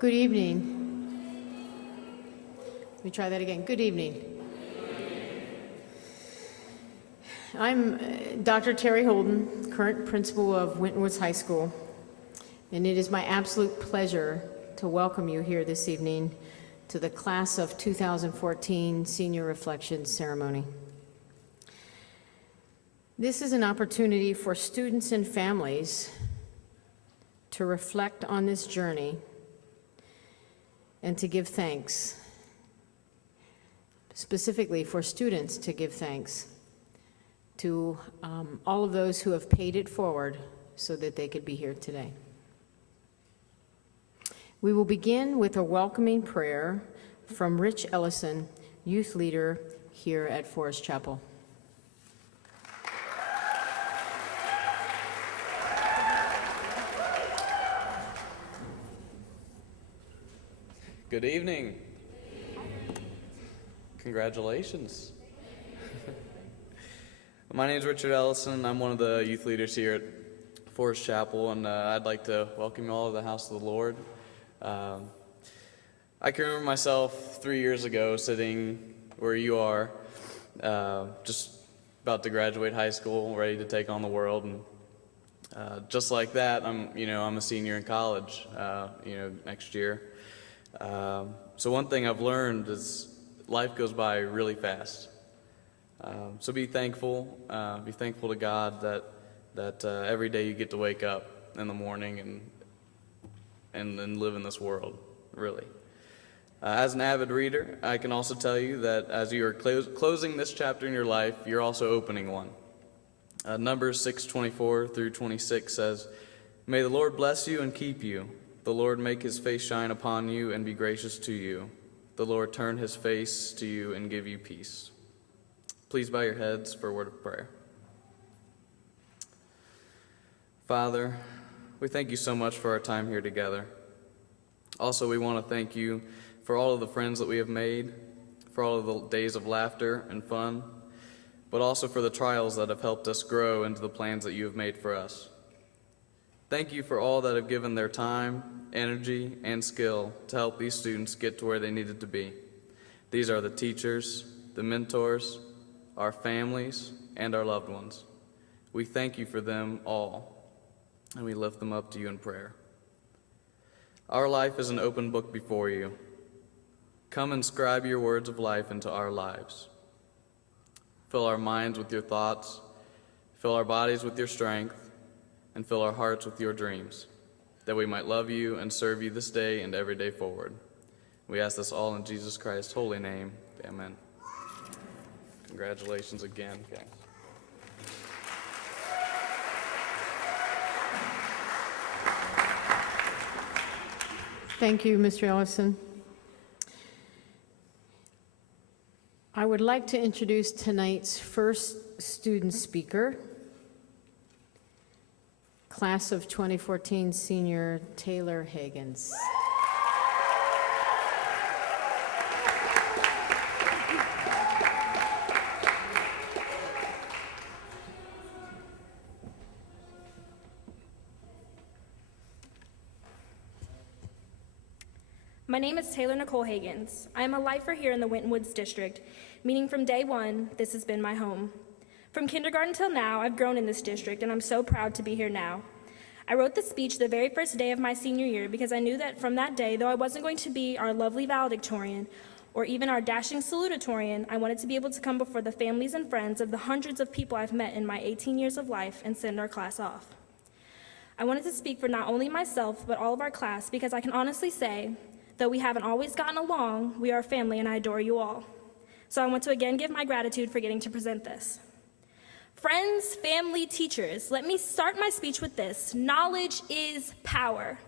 Good evening. Let me try that again. Good evening. I'm Dr. Terry Holden, current principal of Winton High School, and it is my absolute pleasure to welcome you here this evening to the Class of 2014 Senior Reflection Ceremony. This is an opportunity for students and families to reflect on this journey and to give thanks, specifically for students to give thanks to all of those who have paid it forward so that they could be here today. We will begin with a welcoming prayer from Rich Ellison, youth leader here at Forest Chapel. Good evening. Congratulations. My name is Richard Ellison. I'm one of the youth leaders here at Forest Chapel, and I'd like to welcome you all to the house of the Lord. I can remember myself 3 years ago sitting where you are, just about to graduate high school, ready to take on the world, and just like that, I'm a senior in college, next year. So one thing I've learned is life goes by really fast. So be thankful to God that every day you get to wake up in the morning and live in this world, really. As an avid reader, I can also tell you that as you are closing this chapter in your life, you're also opening one. Numbers 6:24 through 26 says, "May the Lord bless you and keep you. The Lord make his face shine upon you and be gracious to you. The Lord turn his face to you and give you peace." Please bow your heads for a word of prayer. Father, we thank you so much for our time here together. Also, we want to thank you for all of the friends that we have made, for all of the days of laughter and fun, but also for the trials that have helped us grow into the plans that you have made for us. Thank you for all that have given their time, energy, and skill to help these students get to where they needed to be. These are the teachers, the mentors, our families, and our loved ones. We thank you for them all, and we lift them up to you in prayer. Our life is an open book before you. Come and scribe your words of life into our lives. Fill our minds with your thoughts, fill our bodies with your strength, and fill our hearts with your dreams, that we might love you and serve you this day and every day forward. We ask this all in Jesus Christ's holy name. Amen. Congratulations again, guys. Thank you, Mr. Ellison. I would like to introduce tonight's first student speaker, Class of 2014 Senior Taylor Higgins. My name is Taylor Nicole Higgins. I am a lifer here in the Winton Woods District, meaning from day one, this has been my home. From kindergarten till now, I've grown in this district, and I'm so proud to be here now. I wrote the speech the very first day of my senior year because I knew that from that day, though I wasn't going to be our lovely valedictorian or even our dashing salutatorian, I wanted to be able to come before the families and friends of the hundreds of people I've met in my 18 years of life and send our class off. I wanted to speak for not only myself, but all of our class, because I can honestly say, though we haven't always gotten along, we are a family and I adore you all. So I want to again give my gratitude for getting to present this. Friends, family, teachers, let me start my speech with this. Knowledge is power.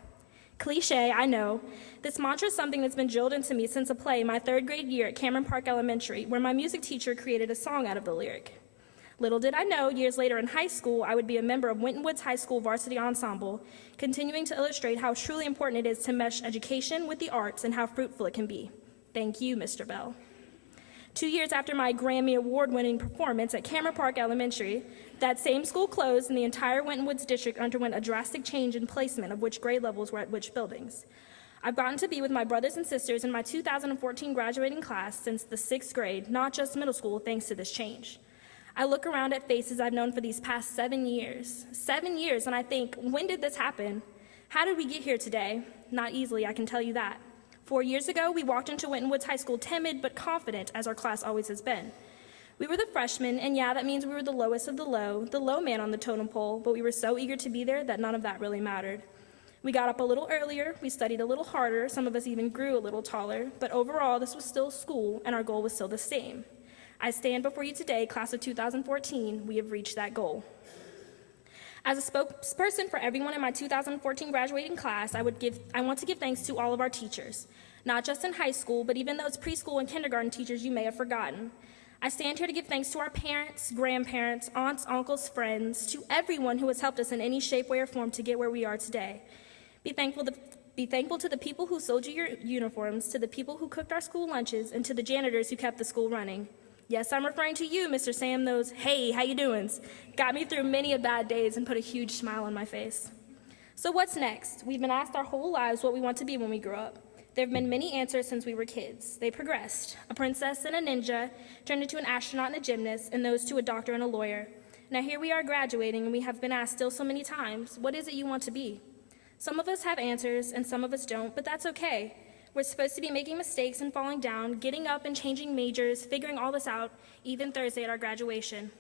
Cliche, I know. This mantra is something that's been drilled into me since a play my third grade year at Cameron Park Elementary, where my music teacher created a song out of the lyric. Little did I know, years later in high school, I would be a member of Winton Woods High School Varsity Ensemble, continuing to illustrate how truly important it is to mesh education with the arts and how fruitful it can be. Thank you, Mr. Bell. 2 years after my Grammy Award-winning performance at Cameron Park Elementary, that same school closed and the entire Winton Woods district underwent a drastic change in placement of which grade levels were at which buildings. I've gotten to be with my brothers and sisters in my 2014 graduating class since the 6th grade, not just middle school, thanks to this change. I look around at faces I've known for these past 7 years. 7 years, and I think, when did this happen? How did we get here today? Not easily, I can tell you that. 4 years ago, we walked into Winton Woods High School timid but confident, as our class always has been. We were the freshmen, and yeah, that means we were the lowest of the low man on the totem pole, but we were so eager to be there that none of that really mattered. We got up a little earlier, we studied a little harder, some of us even grew a little taller, but overall, this was still school, and our goal was still the same. I stand before you today, class of 2014, we have reached that goal. As a spokesperson for everyone in my 2014 graduating class, I want to give thanks to all of our teachers, not just in high school, but even those preschool and kindergarten teachers you may have forgotten. I stand here to give thanks to our parents, grandparents, aunts, uncles, friends, to everyone who has helped us in any shape, way, or form to get where we are today. Be thankful to the people who sold you your uniforms, to the people who cooked our school lunches, and to the janitors who kept the school running. Yes, I'm referring to you, Mr. Sam, those "hey, how you doin's" got me through many a bad days and put a huge smile on my face. So what's next? We've been asked our whole lives what we want to be when we grow up. There have been many answers since we were kids. They progressed. A princess and a ninja turned into an astronaut and a gymnast, and those to a doctor and a lawyer. Now here we are graduating, and we have been asked still so many times, what is it you want to be? Some of us have answers, and some of us don't, but that's okay. We're supposed to be making mistakes and falling down, getting up and changing majors, figuring all this out, even Thursday at our graduation.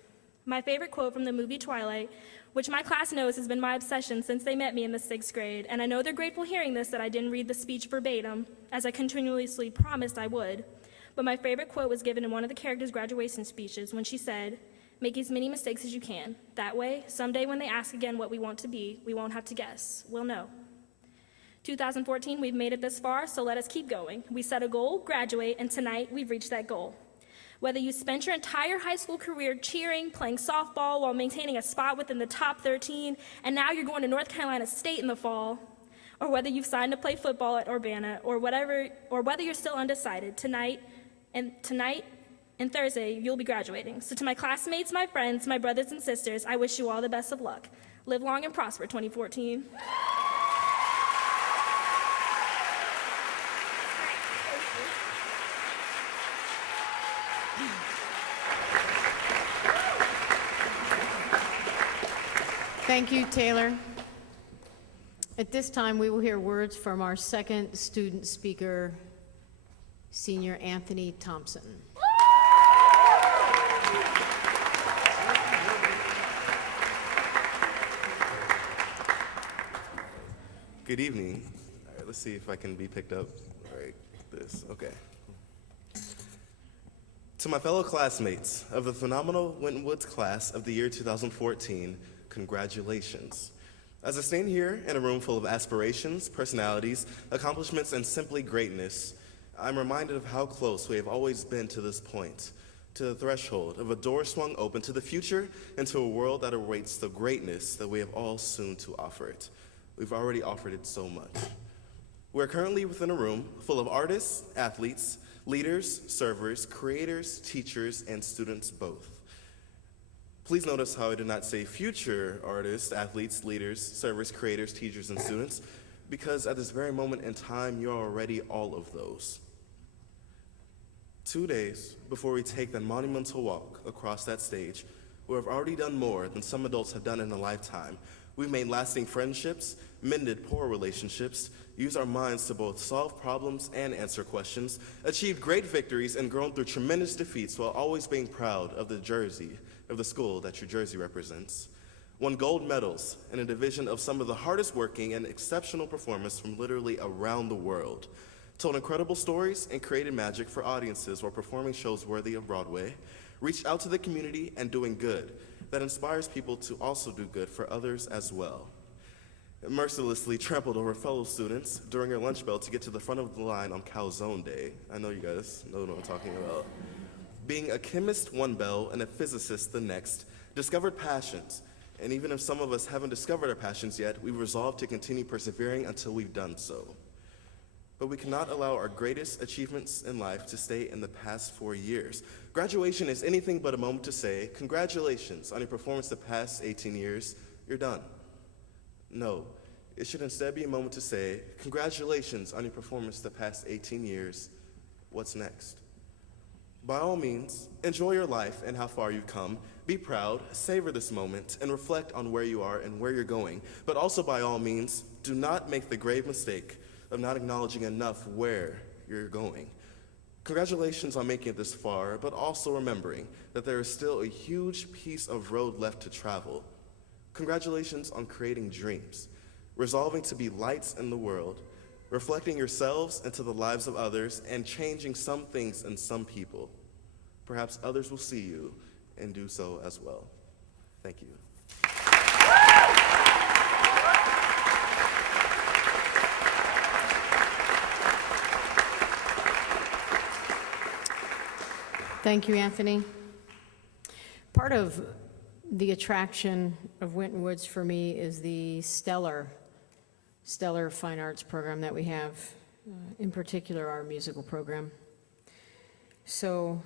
My favorite quote from the movie Twilight, which my class knows has been my obsession since they met me in the 6th grade, and I know they're grateful hearing this that I didn't read the speech verbatim, as I continuously promised I would. But my favorite quote was given in one of the characters' graduation speeches when she said, "Make as many mistakes as you can. That way, someday when they ask again what we want to be, we won't have to guess. We'll know." 2014, we've made it this far, so let us keep going. We set a goal, graduate, and tonight we've reached that goal. Whether you spent your entire high school career cheering, playing softball while maintaining a spot within the top 13, and now you're going to North Carolina State in the fall, or whether you've signed to play football at Urbana, or whether you're still undecided, tonight and Thursday, you'll be graduating. So to my classmates, my friends, my brothers and sisters, I wish you all the best of luck. Live long and prosper, 2014. Thank you, Taylor. At this time, we will hear words from our second student speaker, Senior Anthony Thompson. Good evening. All right, let's see if I can be picked up. All right, okay. To my fellow classmates of the phenomenal Winton Woods class of the year 2014, congratulations. As I stand here in a room full of aspirations, personalities, accomplishments, and simply greatness, I'm reminded of how close we have always been to this point, to the threshold of a door swung open to the future and to a world that awaits the greatness that we have all soon to offer it. We've already offered it so much. We're currently within a room full of artists, athletes, leaders, servers, creators, teachers, and students both. Please notice how I did not say future artists, athletes, leaders, servers, creators, teachers, and students, because at this very moment in time, you're already all of those. 2 days before we take the monumental walk across that stage, we have already done more than some adults have done in a lifetime. We've made lasting friendships, mended poor relationships, used our minds to both solve problems and answer questions, achieved great victories, and grown through tremendous defeats while always being proud of the jersey of the school that your jersey represents. Won gold medals in a division of some of the hardest working and exceptional performers from literally around the world. Told incredible stories and created magic for audiences while performing shows worthy of Broadway. Reached out to the community and doing good that inspires people to also do good for others as well. Mercilessly trampled over fellow students during her lunch bell to get to the front of the line on Calzone Day. I know you guys know what I'm talking about. Being a chemist one bell and a physicist the next, discovered passions. And even if some of us haven't discovered our passions yet, we've resolved to continue persevering until we've done so. But we cannot allow our greatest achievements in life to stay in the past 4 years. Graduation is anything but a moment to say, congratulations on your performance the past 18 years, you're done. No, It should instead be a moment to say, congratulations on your performance the past 18 years. What's next? By all means, enjoy your life and how far you've come. Be proud, savor this moment, and reflect on where you are and where you're going. But also, by all means, do not make the grave mistake of not acknowledging enough where you're going. Congratulations on making it this far, but also remembering that there is still a huge piece of road left to travel. Congratulations on creating dreams, resolving to be lights in the world, reflecting yourselves into the lives of others, and changing some things in some people. Perhaps others will see you and do so as well. Thank you. Thank you, Anthony. Part of the attraction of Winton Woods for me is the stellar fine arts program that we have, in particular our musical program. So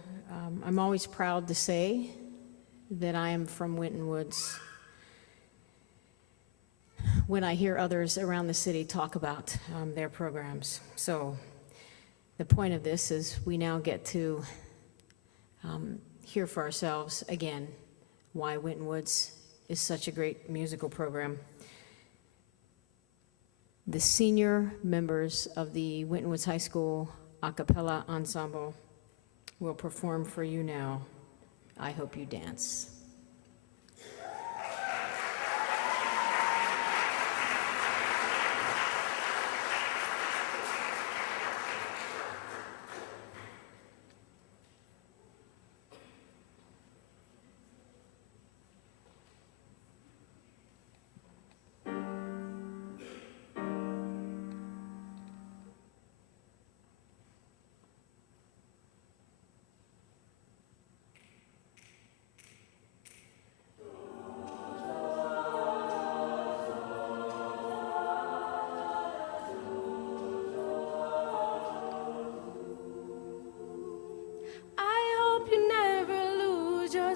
I'm always proud to say that I am from Winton Woods when I hear others around the city talk about their programs. So the point of this is we now get to hear for ourselves again why Winton Woods is such a great musical program. The senior members of the Winton Woods High School a cappella ensemble will perform for you now. I Hope You Dance.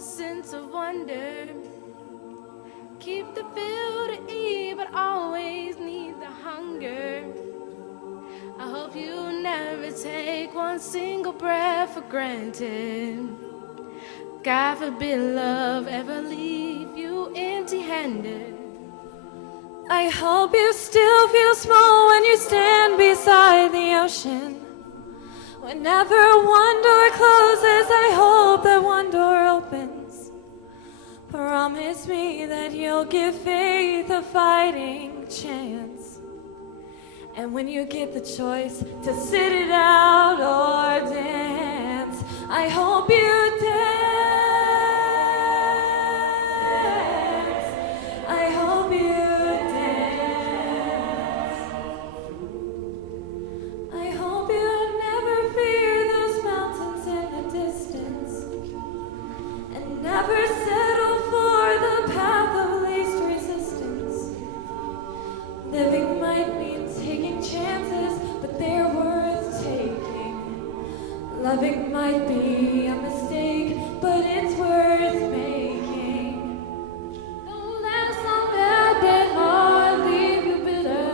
Sense of wonder. Keep the feel to eat, but always need the hunger. I hope you never take one single breath for granted. God forbid love ever leave you empty-handed. I hope you still feel small when you stand beside the ocean. Whenever one door closes, I hope that one door opens. Promise me that you'll give faith a fighting chance. And when you get the choice to sit it out or dance, I hope you dance. I hope you dance. I hope you never fear those mountains in the distance, and never settle for the path of least resistance. Living might mean taking chances, but they're worth taking. Loving might be a mistake, but it's worth making. Don't let some bad heart leave you bitter.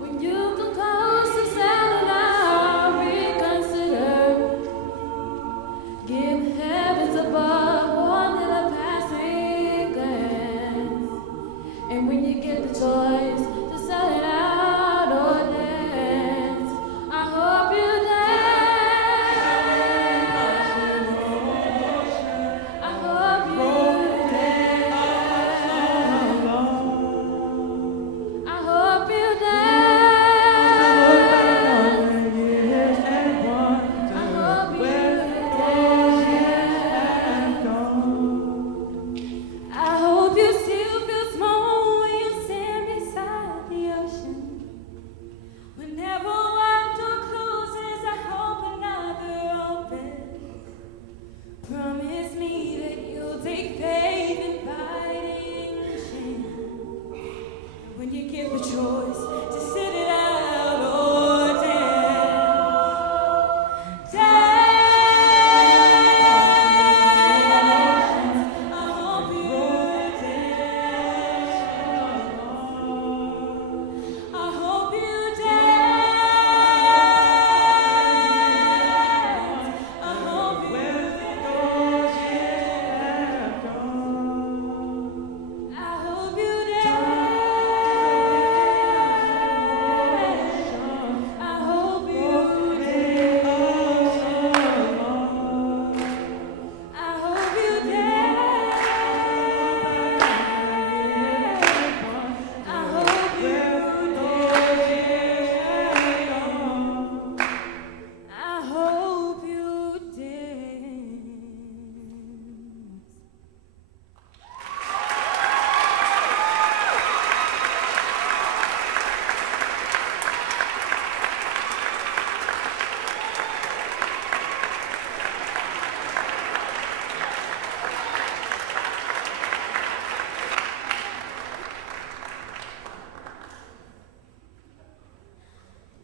When you come close to selling out, reconsider. Give heavens above one little passing glance. And when you get the choice to sell it out or dance, I hope you dance.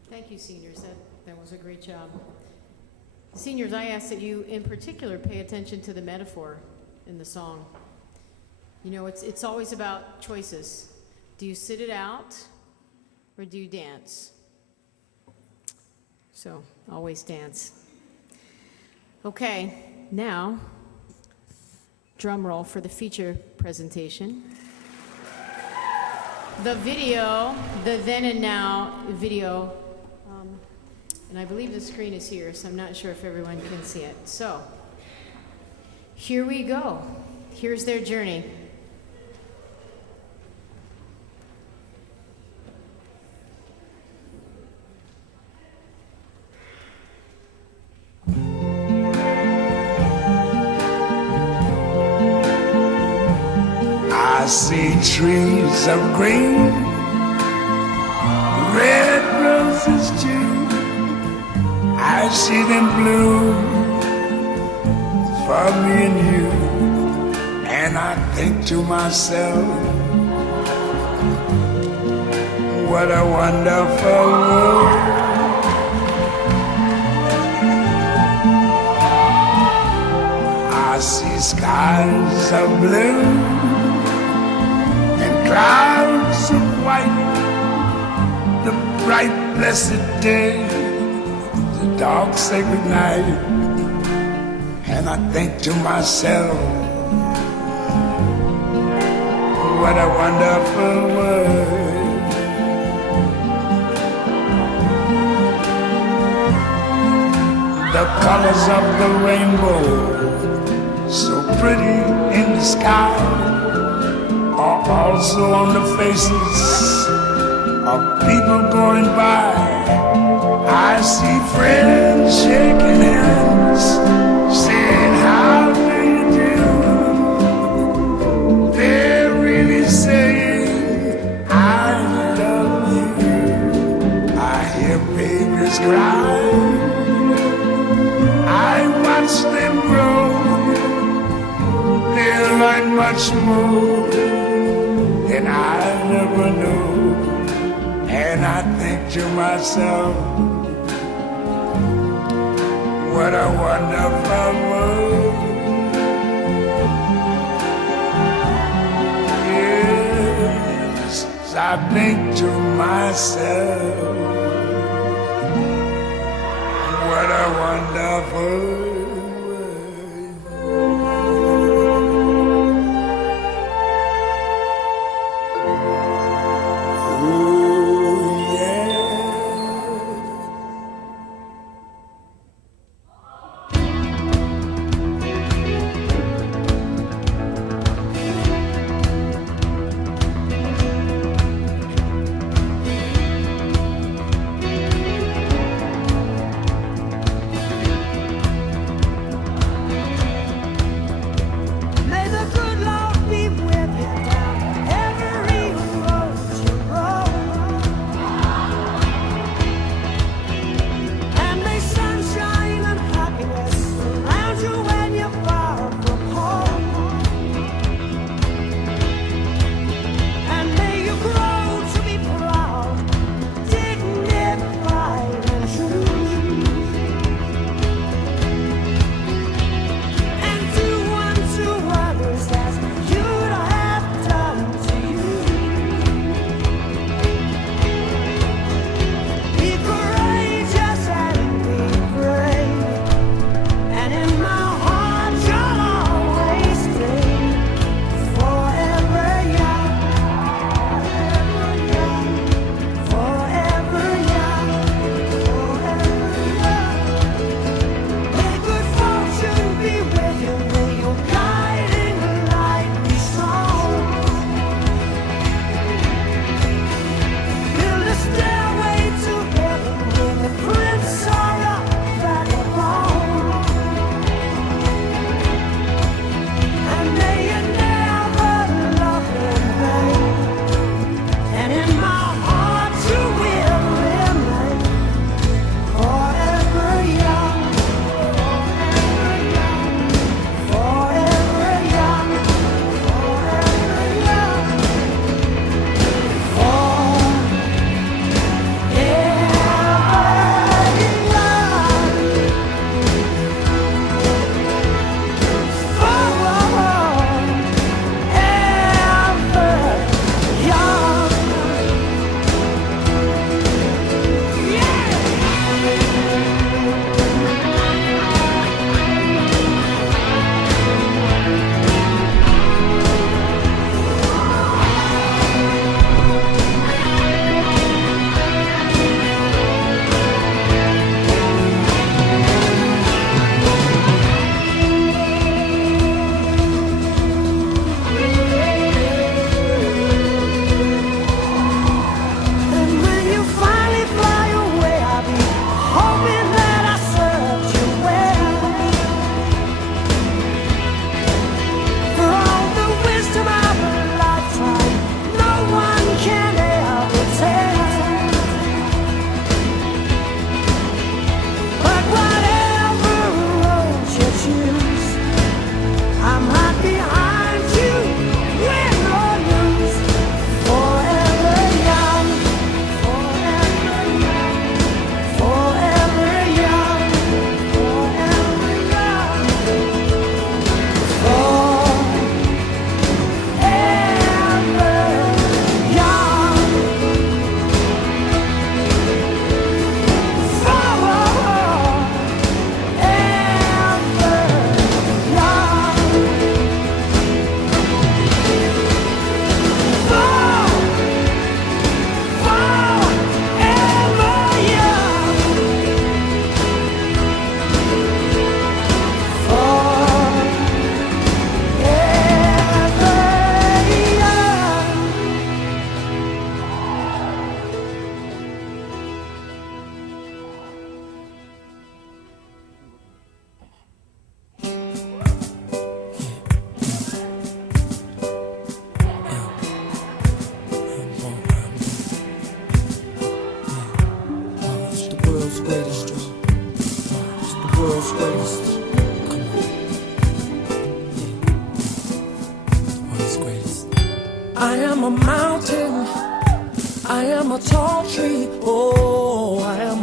Thank you, seniors. That was a great job. Seniors, I ask that you, in particular, pay attention to the metaphor in the song. You know, it's always about choices. Do you sit it out or do you dance? So, always dance. Okay, now, drum roll for the feature presentation. The video, the then and now video, and I believe the screen is here, so I'm not sure if everyone can see it. So, here we go. Here's their journey. I see trees of green, red roses too. I see them bloom for me and you. And I think to myself, what a wonderful world. I see skies of blue, clouds of white, the bright blessed day, the dark sacred night. And I think to myself, what a wonderful world. The colors of the rainbow, so pretty in the sky, are also on the faces of people going by. I see friends shaking hands, saying, how do you do? They're really saying, I love you. I hear babies cry, I watch them grow. They'll learn much more than I never knew. And I think to myself, what a wonderful world. Yes, I think to myself, what a wonderful world.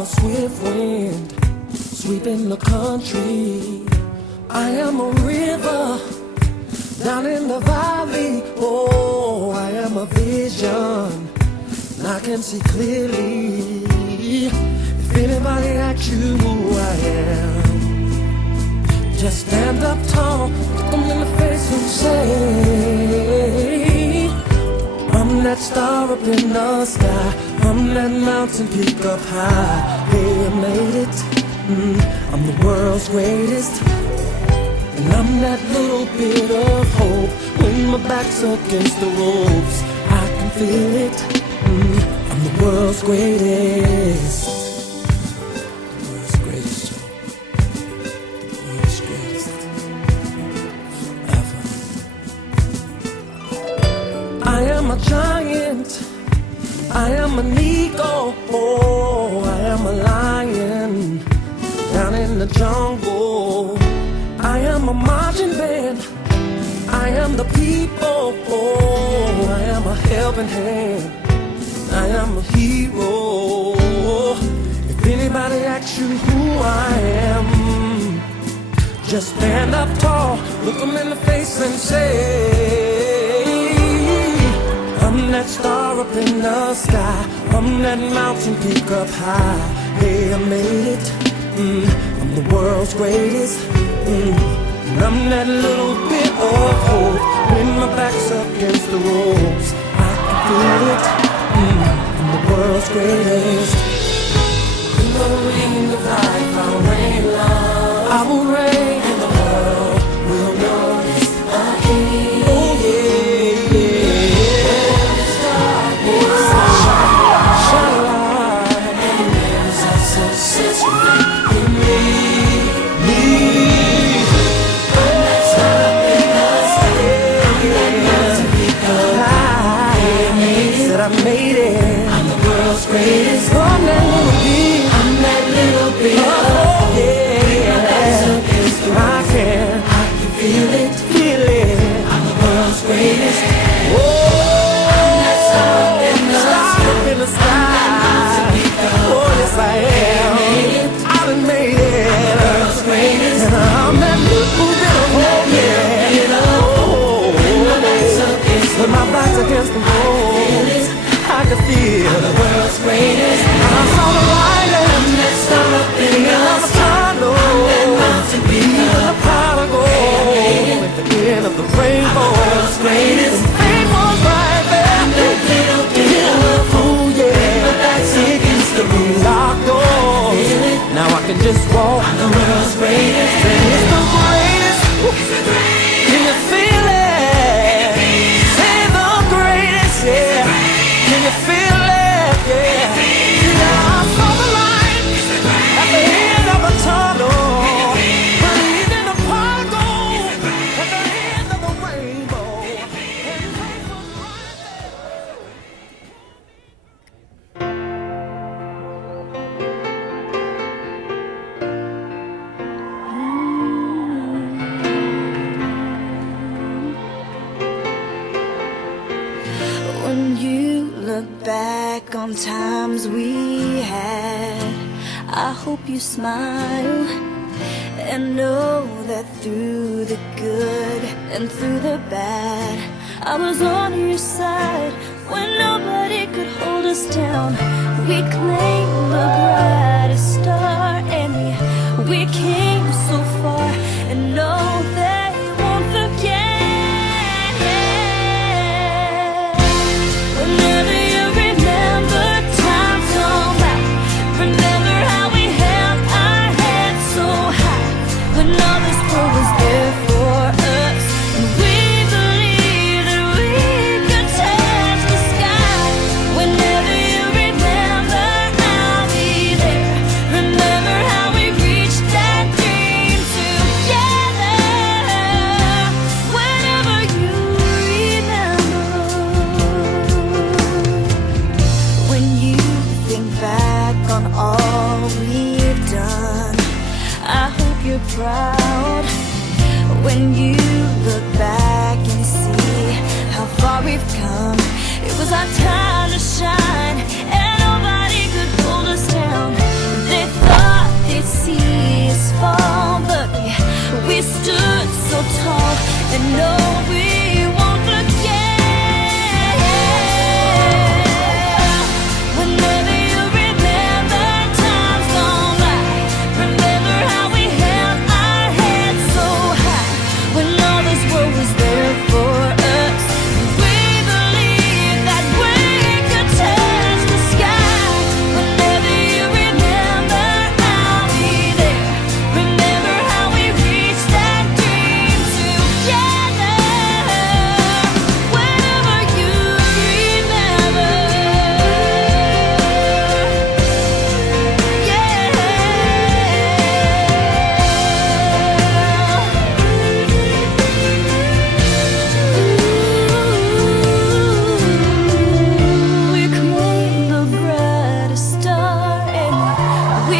a swift wind sweeping the country. I am a river down in the valley. Oh, I am a vision, and I can see clearly. If anybody asks you who I am, just stand up tall, look them in the face and say, I'm that star up in the sky, I'm that mountain peak up high. Hey, I made it, I'm the world's greatest. And I'm that little bit of hope. When my back's against the ropes, I can feel it, I'm the world's greatest. The world's greatest, the world's greatest ever. I am a giant, I am an eagle, oh, I am a lion down in the jungle. I am a marching band, I am the people, oh, I am a helping hand, I am a hero. If anybody asks you who I am, just stand up tall, look them in the face and say, I'm that star up in the sky, I'm that mountain peak up high. Hey, I made it, I'm the world's greatest, and I'm that little bit of hope. When my back's up against the ropes, I can feel it, I'm the world's greatest. In the ring of life, I'll reign love, I will reign, and the world will notice again. Oh yeah, yeah. Shine a light, and there's a success in me. I made it. I'm the world's greatest. I'm that little bit. I'm that little bit. Oh, yeah. I can feel it, feel it. I'm the world's greatest. Oh, I'm that star up in the sky. Oh, yes I am. I done made it. I'm the world's greatest. And I'm that little bit of hope, yeah. Oh, when my back's against the wall, I can feel the world's greatest. I saw the light and that sun up in the tunnel. Even the pot of gold at the end of the rainbow. The world's greatest. The fame was right there. Oh yeah, it used to be locked doors. Now I can just walk. I'm the world's greatest. It's the greatest. Can you feel it? Say the greatest, yeah. Can you feel it? Yeah. Yeah, I saw the light at the end of the tunnel. Believed in the pot of gold at the end of the rainbow. And faith was right there. When you look back on times we had, I hope you smile and know that through the good and through the bad, I was on your side when nobody could hold us down. We claimed the brightest star and we came so far, and no, they won't forget. Whenever you remember times gone by, remember how we held our heads so high when all this world was there for us, and we believed that we could touch the sky. Whenever you remember, I'll be there. Remember how we reached that dream together. Whenever you remember, when you think back on all we've done, I hope you're proud. When you look back and see how far we've come, it was our time to shine, and nobody could hold us down.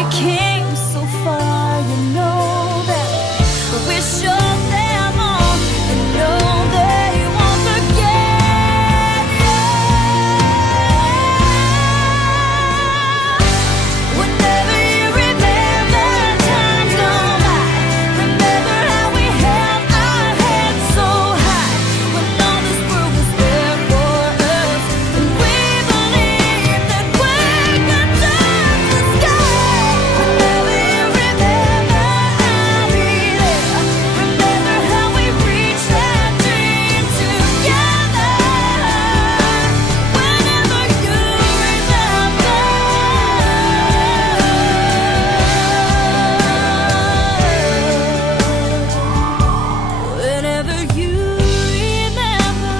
we came so far, you know that we showed them all, and know they won't forget. Whenever you remember times gone by, remember how we held our heads so high when all this world was there for us, and we believed that we could touch the sky. Whenever you remember, I'll be there. Remember how we reached that dream together. Whenever you remember. Whenever you remember,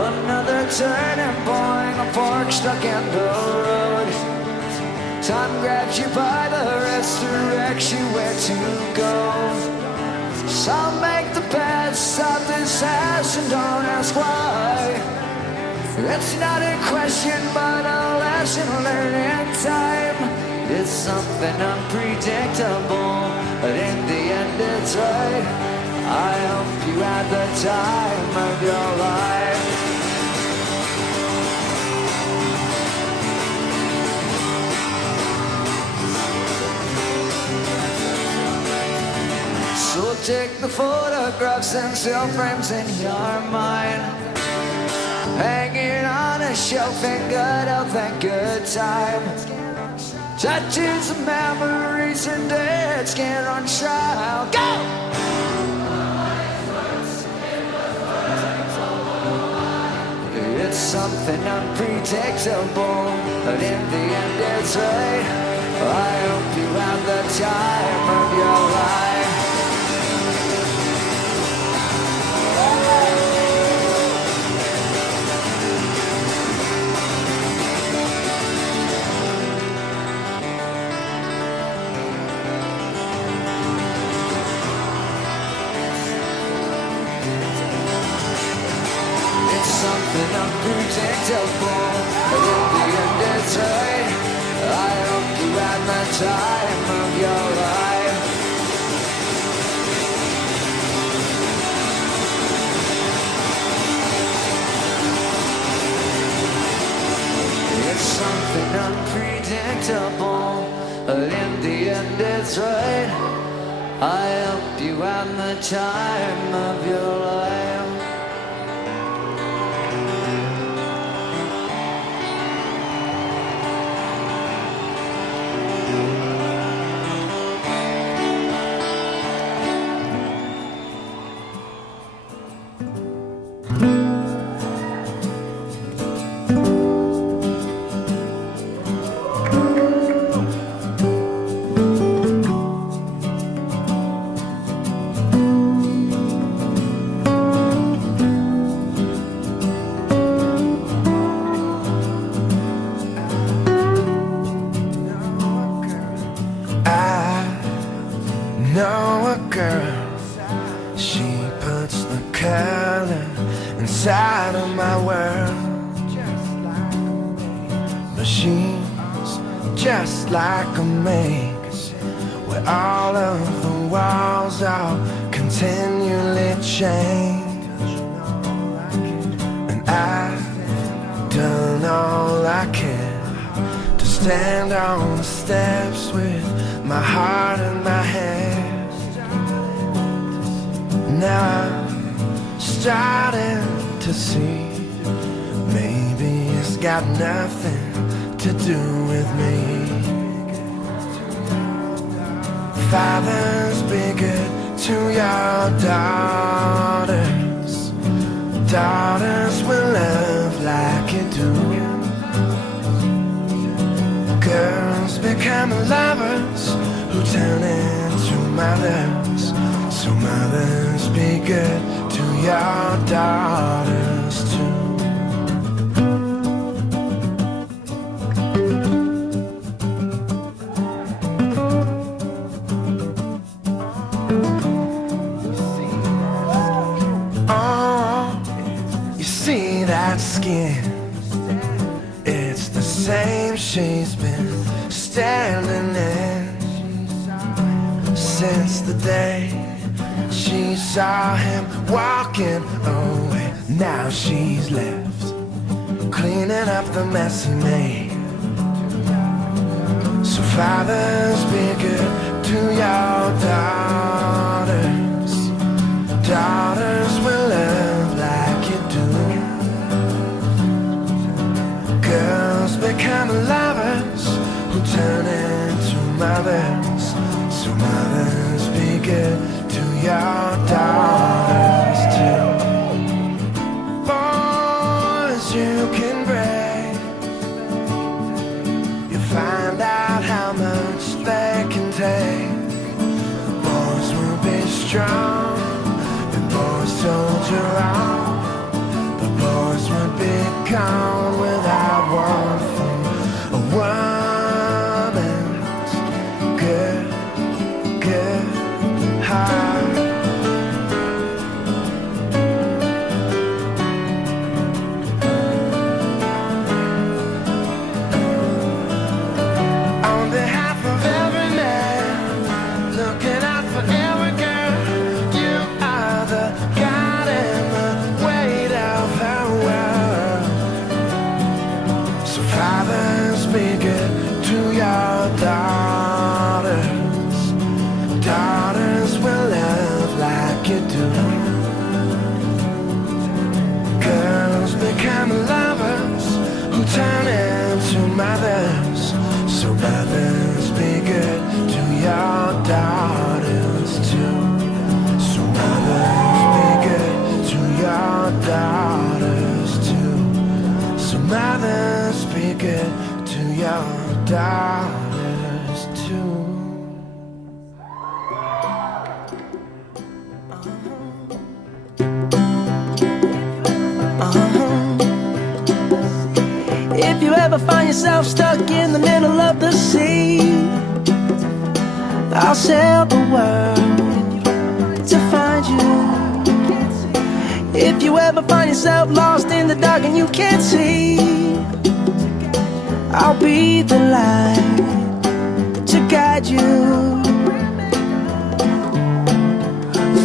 Another turning point, a fork stuck in the road. Time grabs you by the wrist, directs you where to go. Some make the best of this ass and don't ask why. It's not a question, but a lesson learned in time. It's something unpredictable, but in the end it's right. I hope you had the time of your life. So take the photographs and still frames in your mind, hanging on a shelf in good health and good time. Tattoos of memories and dead skin on trial. Go! It's something unpredictable, but in the end it's right. I hope you have the time of your life. Something unpredictable, but in the end it's right. I hope you had the time of your life. It's something unpredictable, but in the end it's right. I hope you had the time of your life. know a girl, she puts the color inside of my world. But she's just like a maze, where all of the walls are continually changed. And I've done all I can to stand on the steps with my heart in my hands. Now I'm starting to see, maybe it's got nothing to do with me. Fathers, be good to your daughters. Daughters will love like you do. become lovers who turn into mothers. So mothers, be good to your daughters too. Skin, it's the same she's been standing in since the day she saw him walking away. Now she's left cleaning up the mess he made. So fathers, be good to your daughters. Daughters will love like you do. Girls become lovers who turn into mothers. So mothers, be good to your daughters too. Boys, you can break. You find out how much they can take. Boys will be strong, and boys told you wrong. But boys would be gone without one from a woman's good, good heart. On behalf of every man, looking out for every girl, you are the God and the weight of her world. So fathers, be good to your daughters. Daughters will love like you do. Girls become lovers who turn into mothers. So mothers, be good to your daughters too. So mothers, be good to your daughters too. So mothers, be good to your daughters too. If you ever find yourself stuck in the middle of the sea, I'll sail the world to find you. If you ever find yourself lost in the dark and you can't see, I'll be the light to guide you.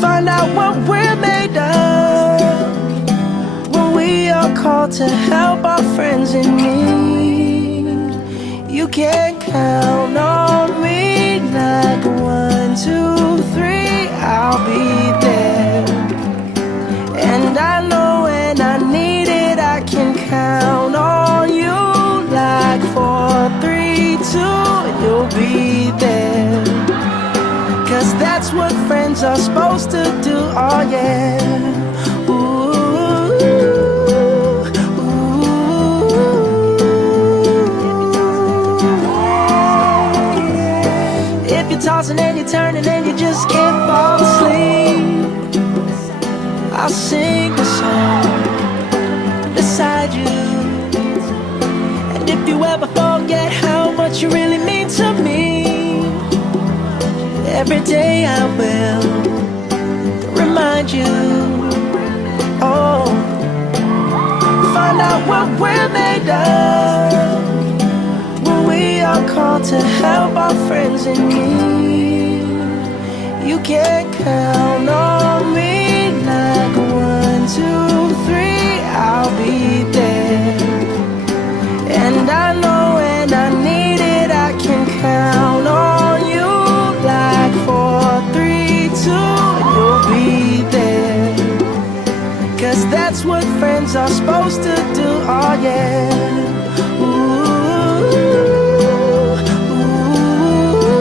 Find out what we're made of when we are called to help our friends in need. You can count on me like 1, 2, 3, I'll be there. And I know when I need it, I can count on you like 4, 3, 2, and you'll be there. 'Cause that's what friends are supposed to do, oh yeah. Ooh. If you're tossing and you're turning and you just can't fall asleep, I'll sing a song beside you. And if you ever forget how much you really mean to me, every day I will remind you. Oh, find out what we're made of when we are called to help our friends in need. You can count on me like 1, 2, 3, I'll be there. And I know when I need it, I can count on you like 4, 3, 2, and you'll be there. 'Cause that's what friends are supposed to do, oh yeah. Ooh, ooh,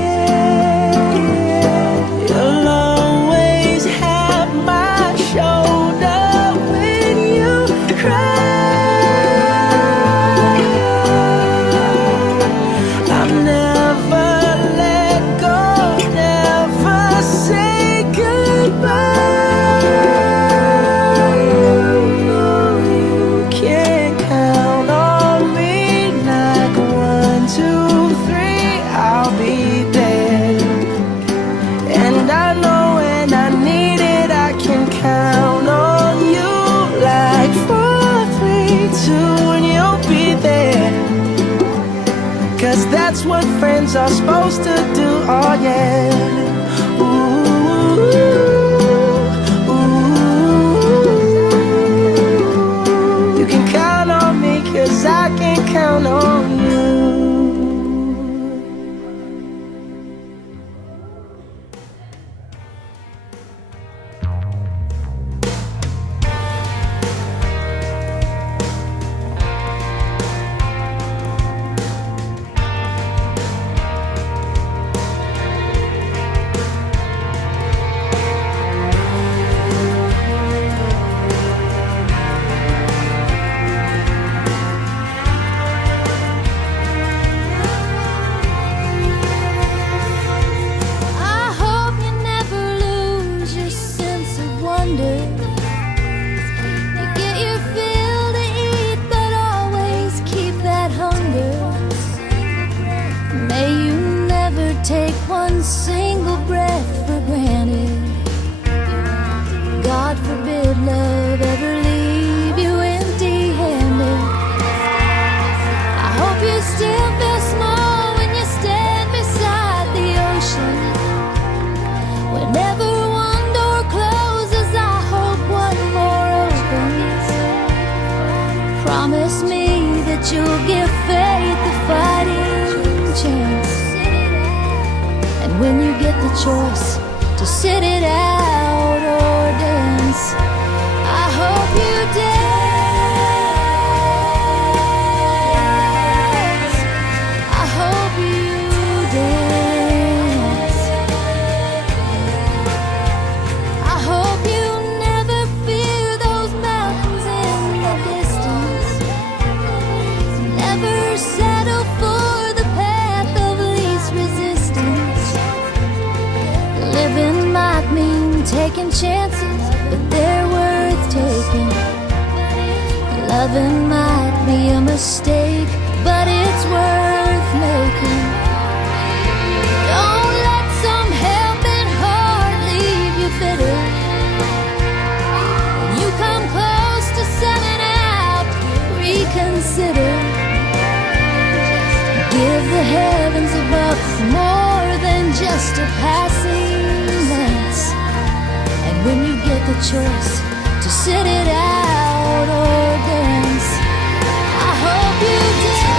yeah. you'll be there. 'Cause that's what friends are supposed to do, oh yeah. Ooh, ooh. You can count on me 'cause I can count on you. I hope you never lose your sense of wonder. You get your fill to eat, but always keep that hunger. May you never take one single breath for granted. God forbid love ever leave you empty-handed. I hope you still feel small when you stand beside the ocean. Whenever one door closes, I hope one more opens. Promise me that you'll give faith the fighting chance. And when you get the choice to sit it out or dance, I hope you dance. I hope you dance. I hope you never fear those mountains in the distance. Never settle for the path of least resistance. Living might mean taking chances, but they're worth taking. Loving might be a mistake, but it's worth making. Don't let some helping heart leave you bitter. When you come close to selling out, reconsider. Give the heavens above more than just a passing glance. And when you get the choice to sit it out or dance, I hope you dance.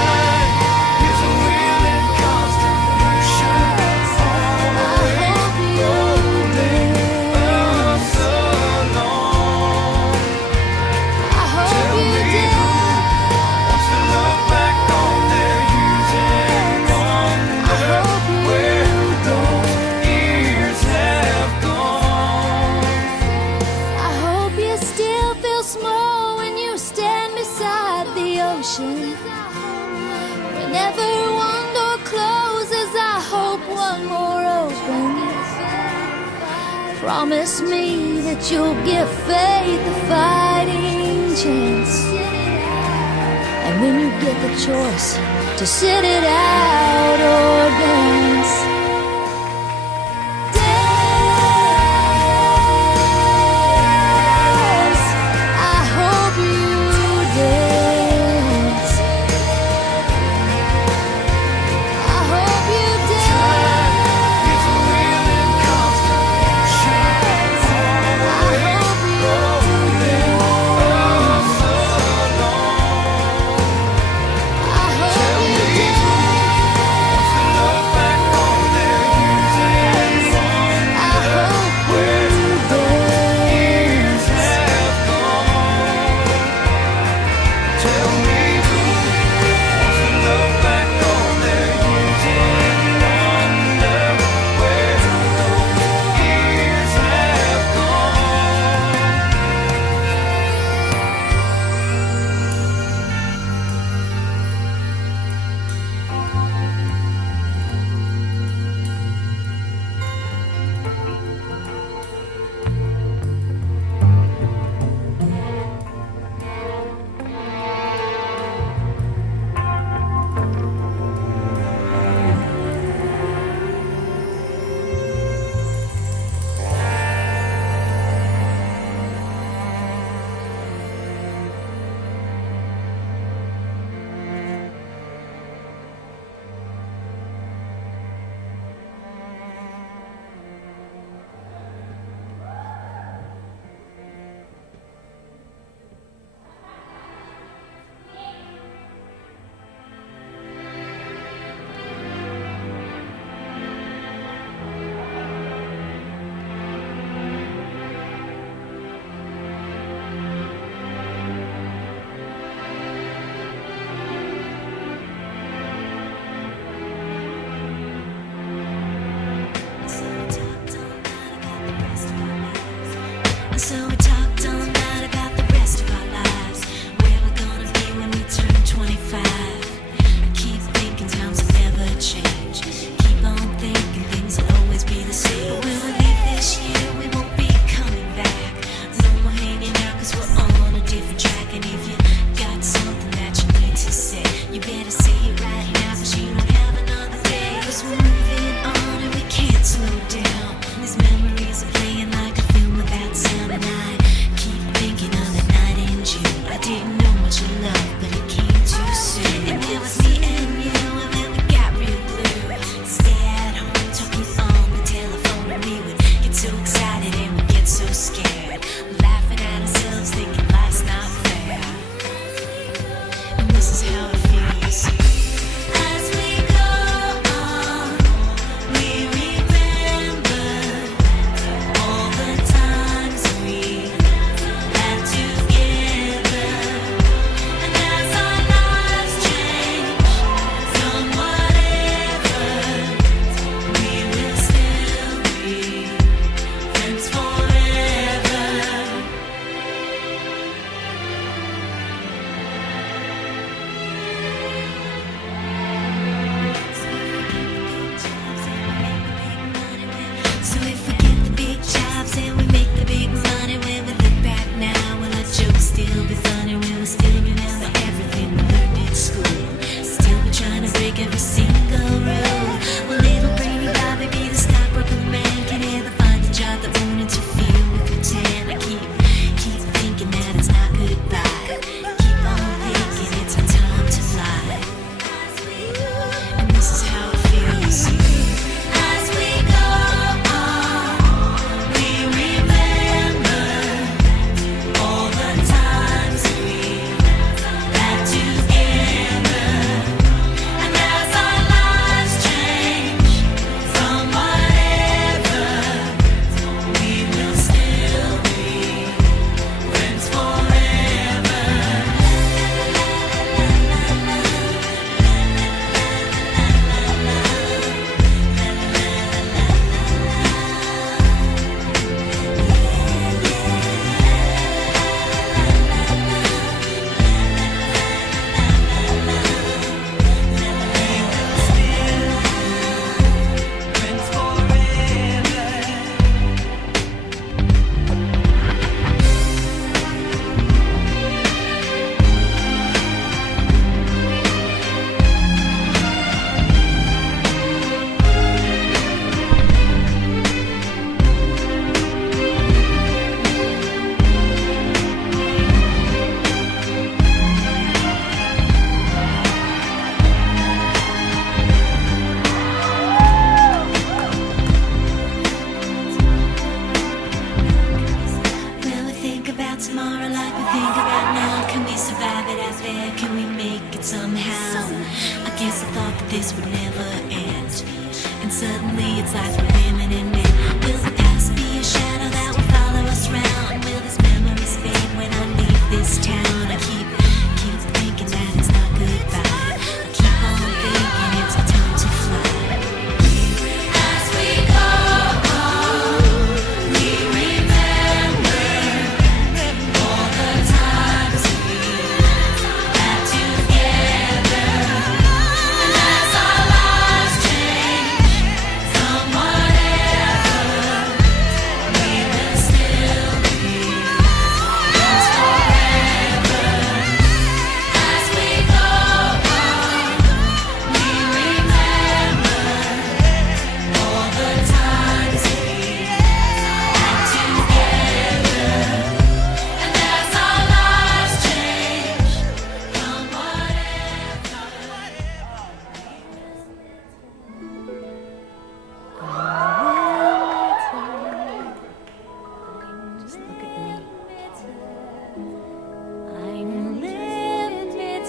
I hope you dance. I hope you dance. I hope you I hope you still feel small when you stand beside the ocean. Whenever one door closes, I hope one more opens. Promise me that you'll give faith a fighting chance. And when you get the choice to sit it out or dance, dance. I hope you dance. I hope you dance. I hope you dance. I hope you dance. guess I thought that this would never end. And suddenly it's like we're women and men. Will the past be a shadow that will follow us round? Will these memories fade when I leave this town? I keep thinking that it's not goodbye. I keep on thinking it's our time to fly. As we go on, we remember all the times we had together. And as our lives change from whatever, we will still be friends forever. As we go on, we remember all the times we had together. And as our lives change from Just look at me. I'm limited,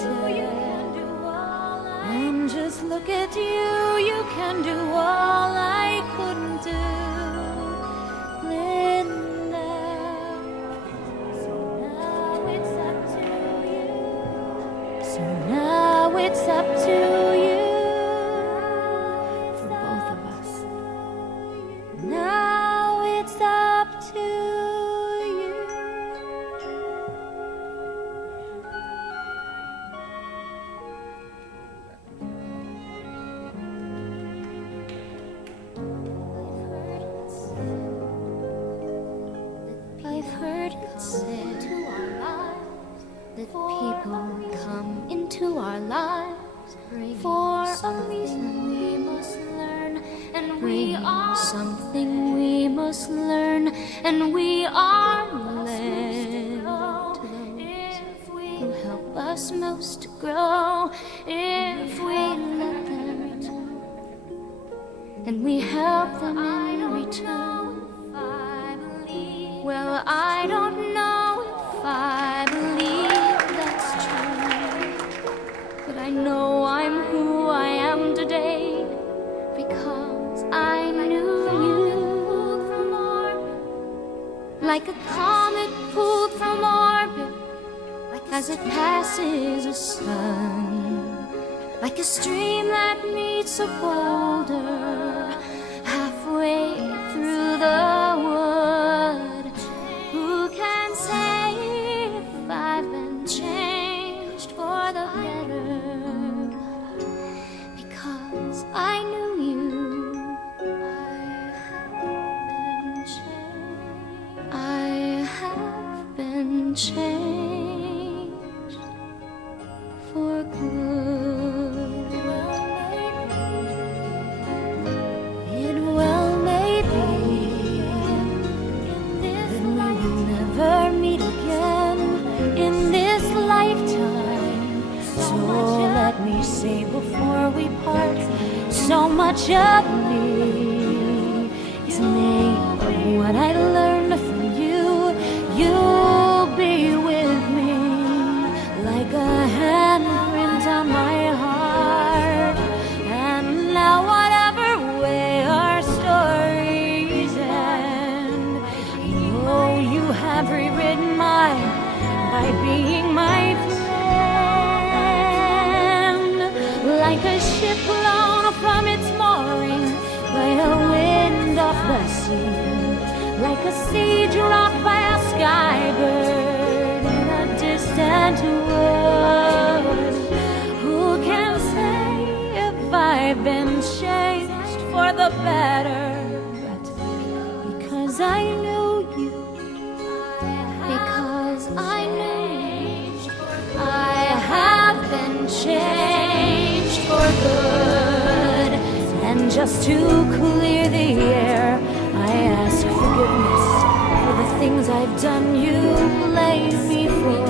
and just look at you. You can do all I couldn't do, Linda. So now it's up to you. So now it's up to you. For both of us. Now it's up to you. I've heard it said to our lives that people come into our lives for a reason we must learn, and we are something we must learn, and we are led to those who help us most to grow if we let them, and we help them in return. Well, I don't know if I believe that's true, but I know I'm who I am today because I knew you. Like a comet pulled from orbit as it passes a sun, like a stream that meets a boulder halfway through the wood. Who can say if I've been changed for the better? Because I knew you. I have been changed for good. It well may be that we will never meet again in this lifetime. So let me say before we part, so much of me is made of what I learned from you. You'll be with me like a handprint on my heart. And now whatever way our stories end, I know you have rewritten mine by being my friend. Like a ship blown from its mooring by a wind off the sea, like a seed dropped by a skybird in a distant world. Who can say if I've been changed for the better? But because I knew you, because I knew you, I have been changed for good. And just to clear the air, I ask forgiveness for the things I've done you blame me for.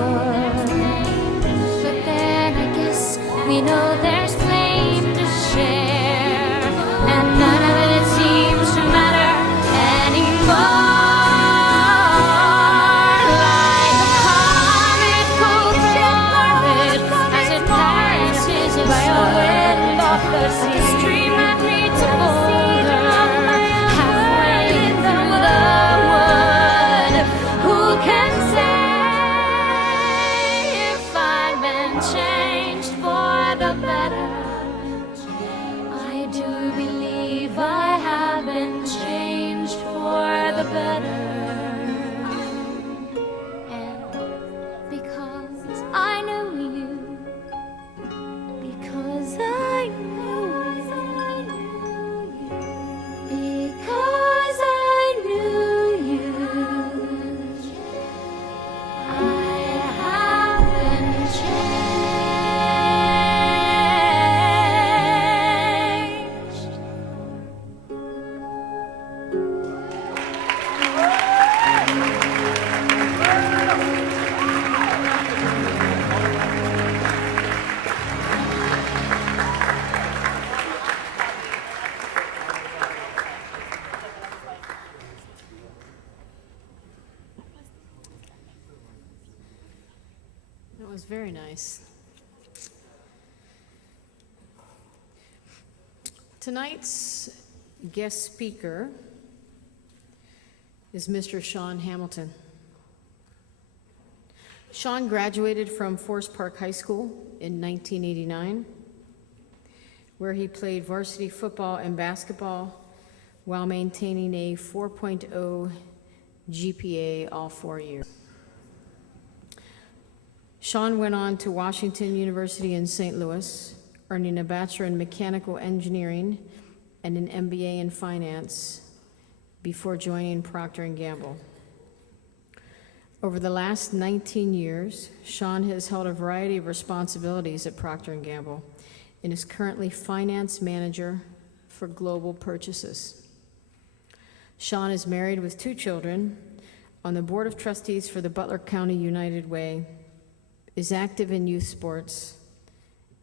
But then I guess we know there's blame to share, and none of it seems to matter anymore. Like a comet pulled from orbit as it passes by a wind been changed for the better. I do believe I have been changed for the better. And because I knew you, because I knew you, because I knew you, I have been changed. That was very nice. Tonight's guest speaker is Mr. Sean Hamilton. Sean graduated from Forest Park High School in 1989, where he played varsity football and basketball while maintaining a 4.0 GPA all 4 years. Sean went on to Washington University in St. Louis, earning a Bachelor in Mechanical Engineering and an MBA in Finance before joining Procter & Gamble. Over the last 19 years, Sean has held a variety of responsibilities at Procter & Gamble and is currently Finance Manager for Global Purchases. Sean is married with 2 children, on the Board of Trustees for the Butler County United Way, is active in youth sports,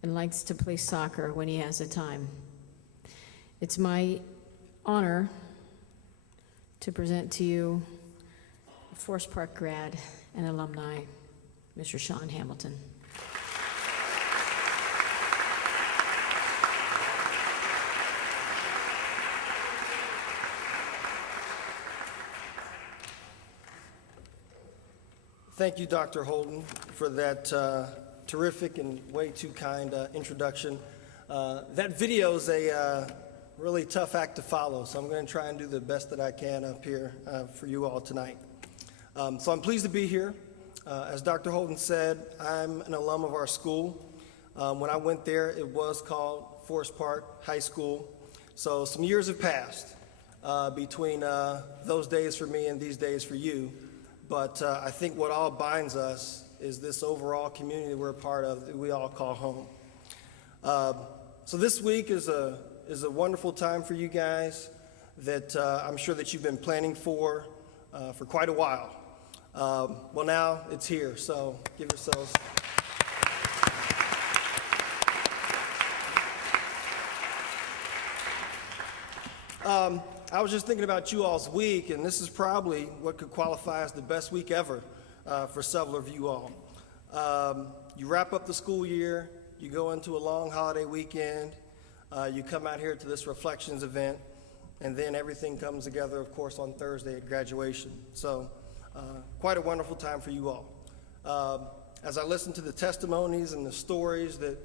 and likes to play soccer when he has the time. It's my honor to present to you a Forest Park grad and alumni, Mr. Sean Hamilton. Thank you, Dr. Holden, for that terrific and way too kind introduction. That video is a really tough act to follow, so I'm going to try and do the best that I can up here for you all tonight. So I'm pleased to be here. As Dr. Holden said, I'm an alum of our school. When I went there, it was called Forest Park High School. So some years have passed between those days for me and these days for you. But I think what all binds us is this overall community we're a part of that we all call home. So this week is a wonderful time for you guys that I'm sure that you've been planning for quite a while. Well, now it's here, so give yourselves. I was just thinking about you all's week, and this is probably what could qualify as the best week ever for several of you all. You wrap up the school year, you go into a long holiday weekend, you come out here to this reflections event, and then everything comes together, of course, on Thursday at graduation. So quite a wonderful time for you all. As I listened to the testimonies and the stories that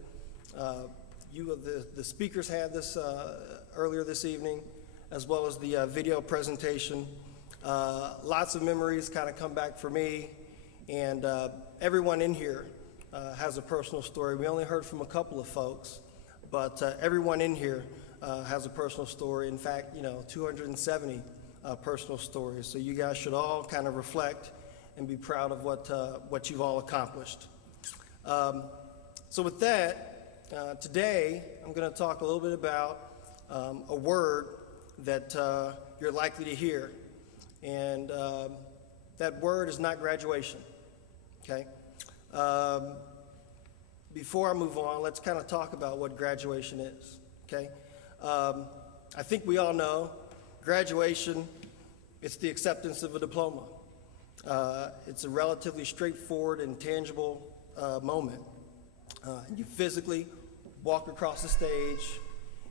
the speakers had this earlier this evening, as well as the video presentation. Lots of memories kind of come back for me, and everyone in here has a personal story. We only heard from a couple of folks, but everyone in here has a personal story. In fact, 270 personal stories. So you guys should all kind of reflect and be proud of what you've all accomplished. So with that, today I'm going to talk a little bit about a word that you're likely to hear, and that word is not graduation, okay? Before I move on, let's kind of talk about what graduation is, okay? I think we all know graduation, it's the acceptance of a diploma. It's a relatively straightforward and tangible moment. You physically walk across the stage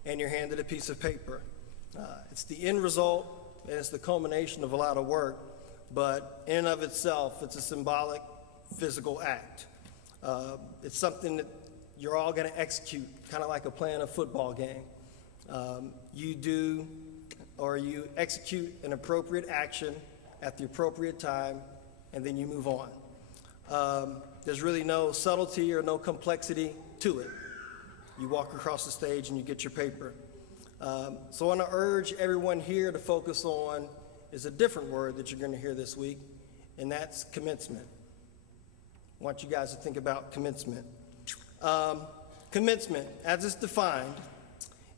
and you're handed a piece of paper. It's the end result, and it's the culmination of a lot of work, but in and of itself, it's a symbolic, physical act. It's something that you're all going to execute, kind of like a playing a football game. You do or you execute an appropriate action at the appropriate time, and then you move on. There's really no subtlety or no complexity to it. You walk across the stage and you get your paper. So I want to urge everyone here to focus on is a different word that you're going to hear this week, and that's commencement. I want you guys to think about commencement. Commencement, as it's defined,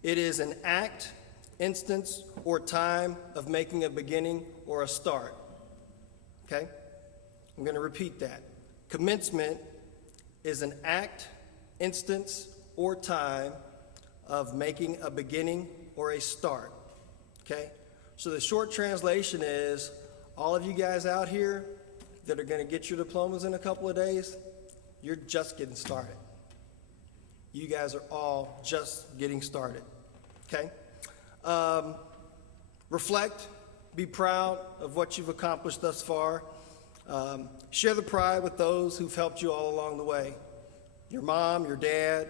it is an act, instance, or time of making a beginning or a start. Okay? I'm going to repeat that. Commencement is an act, instance, or time of making a beginning or a start. Okay? So the short translation is all of you guys out here that are going to get your diplomas in a couple of days, you're just getting started. You guys are all just getting started. Okay? Reflect, be proud of what you've accomplished thus far. Share the pride with those who've helped you all along the way. Your mom, your dad,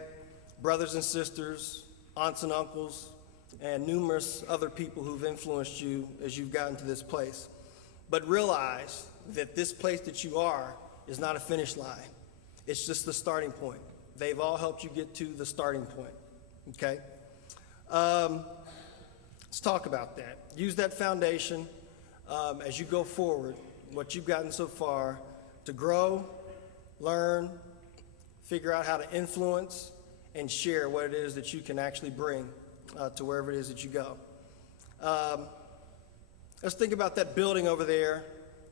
brothers and sisters, aunts and uncles, and numerous other people who've influenced you as you've gotten to this place. But realize that this place that you are is not a finish line. It's just the starting point. They've all helped you get to the starting point, okay? Let's talk about that. Use that foundation as you go forward, what you've gotten so far, to grow, learn, figure out how to influence, and share what it is that you can actually bring to wherever it is that you go. Let's think about that building over there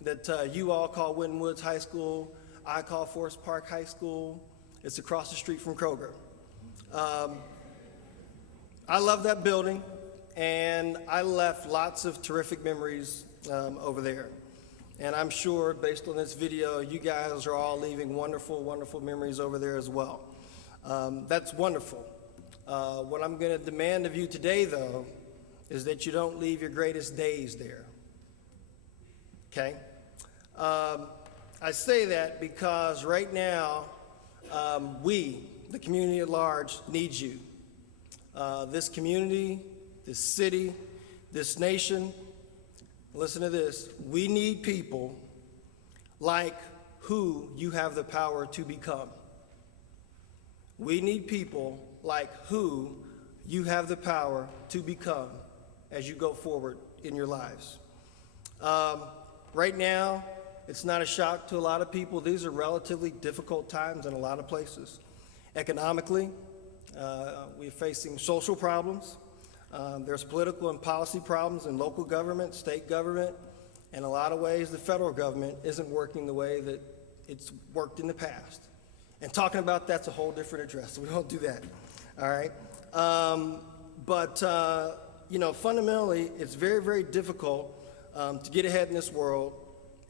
that you all call Winton Woods High School, I call Forest Park High School. It's across the street from Kroger. I love that building, and I left lots of terrific memories over there. And I'm sure, based on this video, you guys are all leaving wonderful, wonderful memories over there as well. That's wonderful. What I'm going to demand of you today, though, is that you don't leave your greatest days there. Okay? I say that because right now, we, the community at large, need you. This community, this city, this nation, listen to this, we need people like who you have the power to become. We need people like who you have the power to become as you go forward in your lives. Right now, it's not a shock to a lot of people. These are relatively difficult times in a lot of places. Economically, we're facing social problems. There's political and policy problems in local government, state government. In a lot of ways, the federal government isn't working the way that it's worked in the past. And talking about that's a whole different address, so we won't do that, all right? You know, fundamentally, it's very, very difficult to get ahead in this world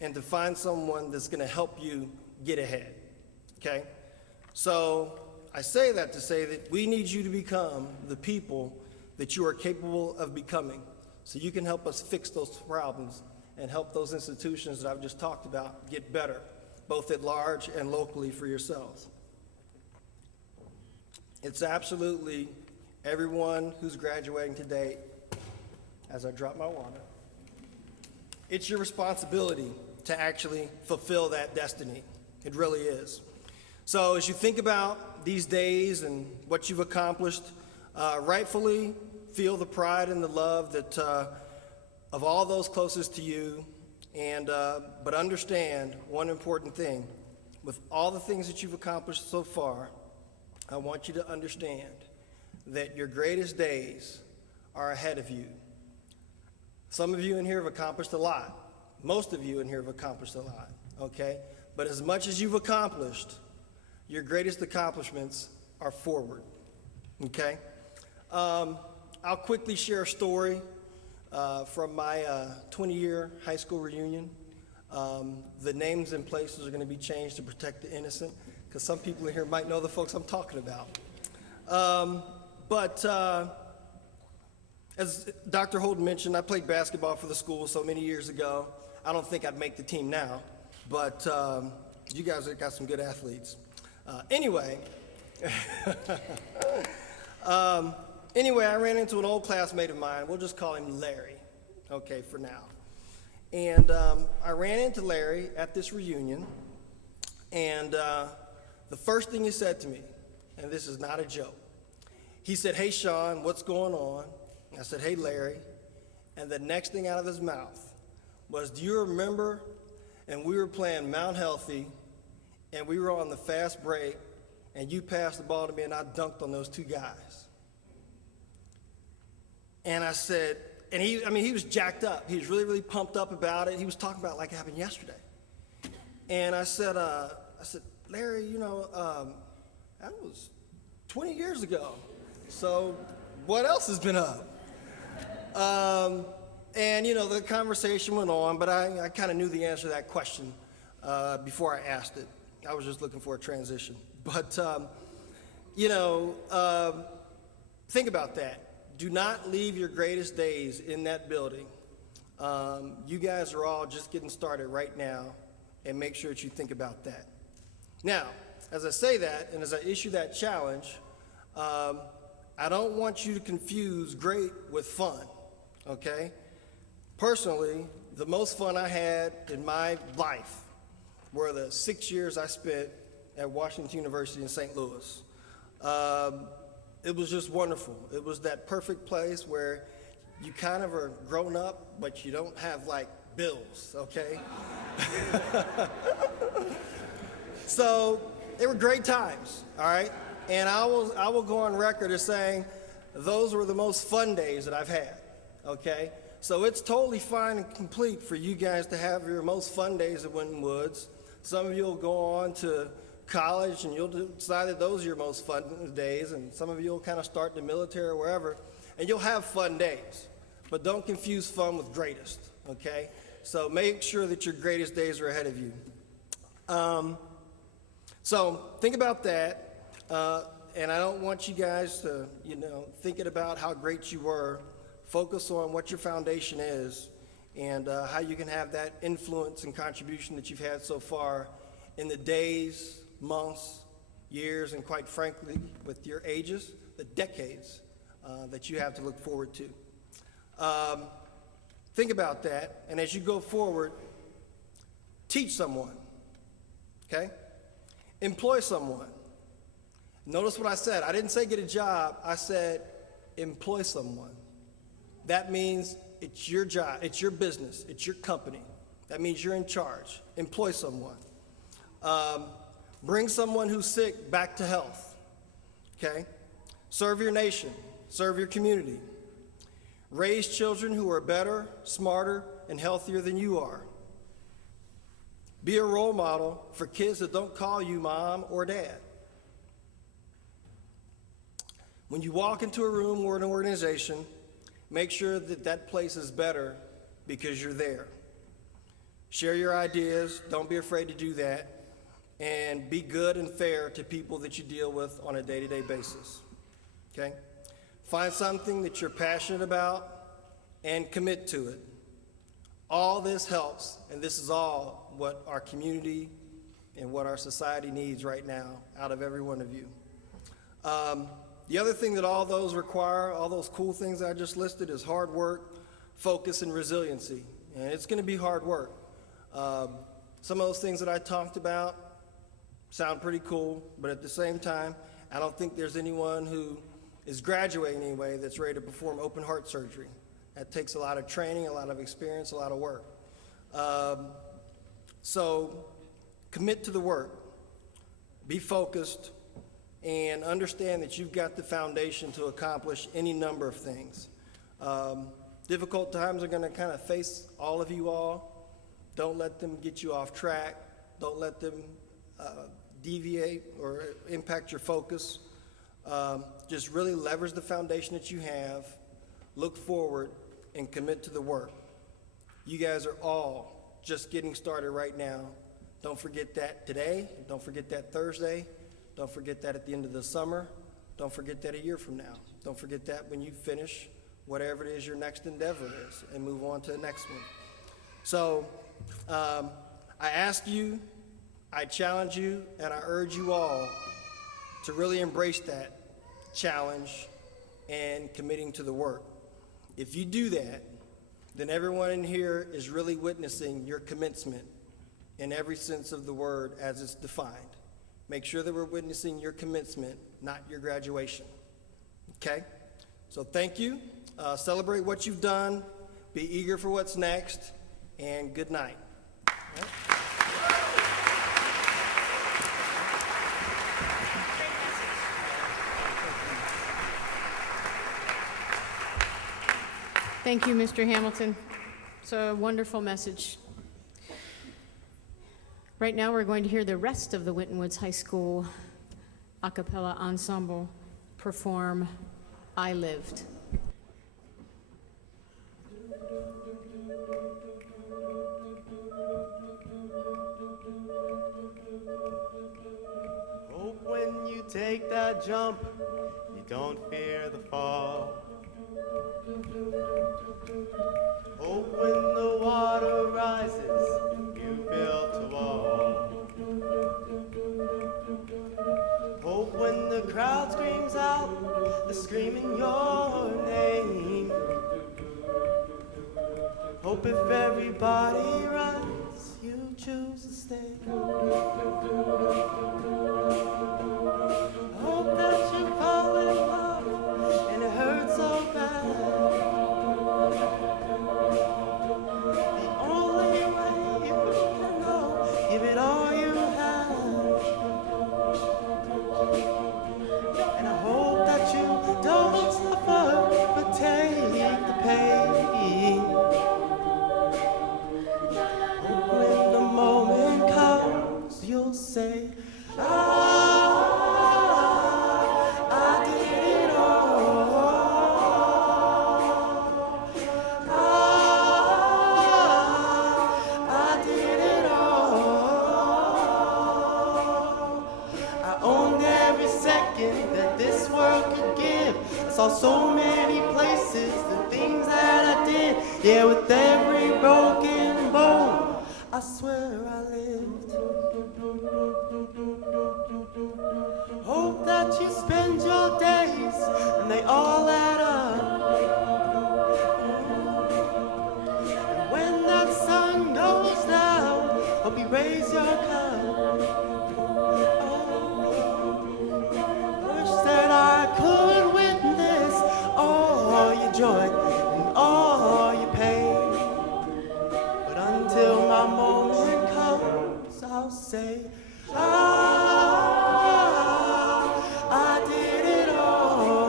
and to find someone that's going to help you get ahead, okay? So I say that to say that we need you to become the people that you are capable of becoming so you can help us fix those problems and help those institutions that I've just talked about get better, both at large and locally for yourselves. It's absolutely everyone who's graduating today, as I drop my water, it's your responsibility to actually fulfill that destiny. It really is. So as you think about these days and what you've accomplished, rightfully feel the pride and the love that of all those closest to you, and but understand one important thing. With all the things that you've accomplished so far, I want you to understand that your greatest days are ahead of you. Some of you in here have accomplished a lot. Most of you in here have accomplished a lot, okay? But as much as you've accomplished, your greatest accomplishments are forward, okay? I'll quickly share a story from my 20-year high school reunion. The names and places are going to be changed to protect the innocent, because some people in here might know the folks I'm talking about. As Dr. Holden mentioned, I played basketball for the school so many years ago. I don't think I'd make the team now, but you guys have got some good athletes. Anyway, I ran into an old classmate of mine. We'll just call him Larry, okay, for now. And I ran into Larry at this reunion, and the first thing he said to me, and this is not a joke, he said, "Hey, Sean, what's going on?" I said, "Hey, Larry." And the next thing out of his mouth was, "Do you remember?" And we were playing Mount Healthy, and we were on the fast break, and you passed the ball to me, and I dunked on those two guys. And I said, and he was jacked up. He was really, really pumped up about it. He was talking about it like it happened yesterday. And I said, "Larry, that was 20 years ago. So what else has been up?" And the conversation went on, but I kind of knew the answer to that question before I asked it. I was just looking for a transition. But, think about that. Do not leave your greatest days in that building. You guys are all just getting started right now, and make sure that you think about that. Now, as I say that, and as I issue that challenge, I don't want you to confuse great with fun, okay? Personally, the most fun I had in my life were the 6 years I spent at Washington University in St. Louis. It was just wonderful. It was that perfect place where you kind of are grown up, but you don't have like bills, okay? So they were great times, all right? And I will go on record as saying those were the most fun days that I've had, okay? So it's totally fine and complete for you guys to have your most fun days at Winton Woods. Some of you will go on to college and you'll decide that those are your most fun days, and some of you will kind of start in the military or wherever, and you'll have fun days. But don't confuse fun with greatest, okay? So make sure that your greatest days are ahead of you. So think about that, and I don't want you guys to, thinking about how great you were. Focus on what your foundation is and how you can have that influence and contribution that you've had so far in the days, months, years, and quite frankly, with your ages, the decades that you have to look forward to. Think about that, and as you go forward, teach someone, okay? Employ someone. Notice what I said. I didn't say get a job. I said employ someone. That means it's your job, it's your business, it's your company. That means you're in charge. Employ someone. Bring someone who's sick back to health, okay? Serve your nation, serve your community. Raise children who are better, smarter, and healthier than you are. Be a role model for kids that don't call you mom or dad. When you walk into a room or an organization, make sure that that place is better because you're there. Share your ideas, don't be afraid to do that, and be good and fair to people that you deal with on a day-to-day basis, okay? Find something that you're passionate about and commit to it. All this helps, and this is all what our community and what our society needs right now out of every one of you. The other thing that all those require, all those cool things I just listed, is hard work, focus, and resiliency. And it's going to be hard work. Some of those things that I talked about sound pretty cool, but at the same time, I don't think there's anyone who is graduating anyway that's ready to perform open heart surgery. That takes a lot of training, a lot of experience, a lot of work. So commit to the work, be focused, and understand that you've got the foundation to accomplish any number of things. Difficult times are going to kind of face all of you all. Don't let them get you off track. Don't let them deviate or impact your focus. Just really leverage the foundation that you have, look forward, and commit to the work. You guys are all just getting started right now. Don't forget that today. Don't forget that Thursday. Don't forget that at the end of the summer. Don't forget that a year from now. Don't forget that when you finish whatever it is your next endeavor is and move on to the next one. So I ask you, I challenge you and I urge you all to really embrace that challenge and committing to the work. If you do that, then everyone in here is really witnessing your commencement in every sense of the word as it's defined. Make sure that we're witnessing your commencement, not your graduation. Okay? So thank you. Celebrate what you've done. Be eager for what's next. And good night. Thank you, Mr. Hamilton. It's a wonderful message. Right now, we're going to hear the rest of the Winton Woods High School a cappella ensemble perform I Lived. Hope when you take that jump, you don't fear the fall. Hope when the water rises, you built a wall. Hope when the crowd screams out, they're screaming your name. Hope if everybody runs, you choose to stay. Hope that you fall in love and it hurts so bad. The only way you can know, give it all you have. And I hope that you don't suffer, but take the pain. Hope when the moment comes, you'll say, I did it all. I did it all. I owned every second that this world could give. I saw so many places, the things that I did. Yeah, with every broken bone, I swear I lived. Hope that you spend your days and they all add up. And when that sun goes down, hope you raise your cup. Wish that I could witness all your joy and all your pain. But until my moment comes, I'll say, I did it all.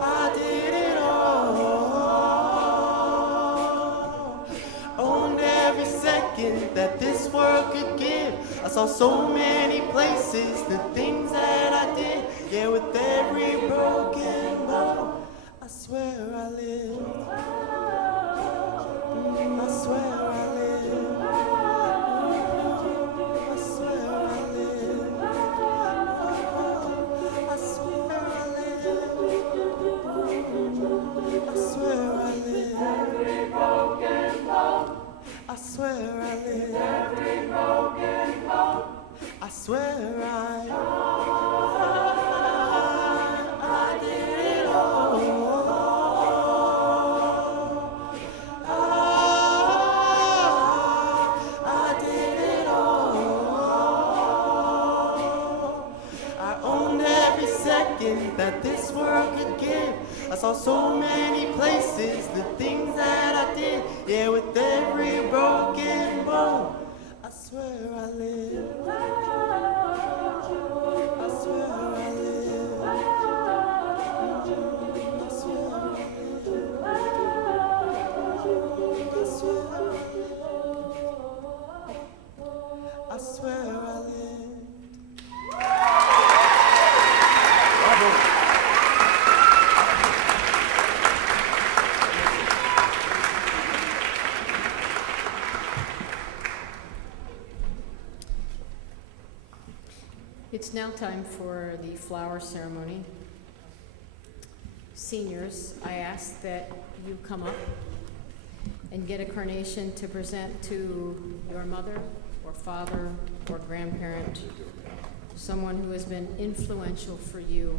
I did it all. Owned every second that this world could give. I saw so many places, the things that I did. Yeah, with every broken bone, I swear I lived. I swear I lived. I swear I lived. I swear I lived. I swear I lived. Every broken bone. I swear I lived. Every broken bone. I swear I did it all. I did it all. I owned every second that this world could give. I saw so many places, the things that I did. Yeah, with every broken bone, I swear I lived. I swear I lived. I swear I lived. I swear I lived. It's now time for the flower ceremony. Seniors, I ask that you come up and get a carnation to present to your mother or father or grandparent, someone who has been influential for you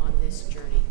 on this journey.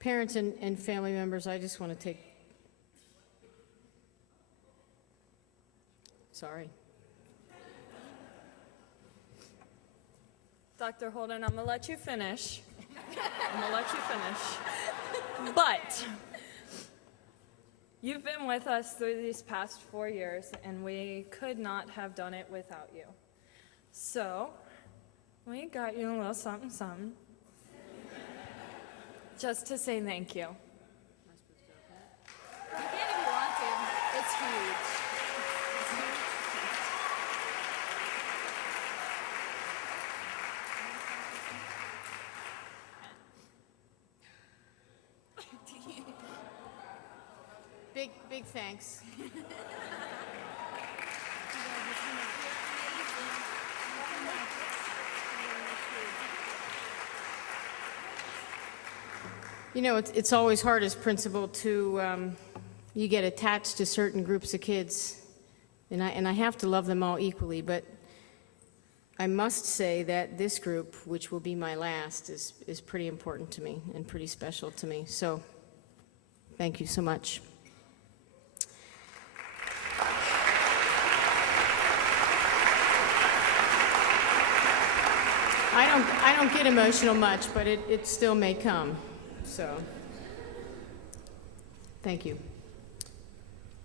Parents and family members, I just want to take, sorry. Dr. Holden, I'm going to let you finish. But you've been with us through these past 4 years, and we could not have done it without you. So we got you a little something, something. Just to say thank you. You can if you want to. It's huge. Big thanks. You know, it's always hard as principal to, you get attached to certain groups of kids, and I have to love them all equally, but I must say that this group, which will be my last, is pretty important to me and pretty special to me. So, thank you so much. I don't get emotional much, but it still may come. So, thank you.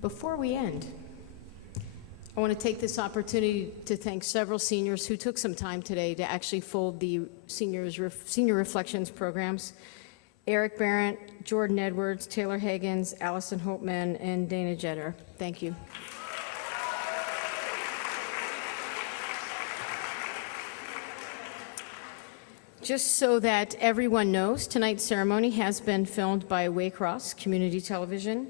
Before we end, I want to take this opportunity to thank several seniors who took some time today to actually fold the Senior Reflections programs. Eric Barrett, Jordan Edwards, Taylor Higgins, Allison Holtman, and Dana Jetter. Thank you. Just so that everyone knows, tonight's ceremony has been filmed by Waycross Community Television.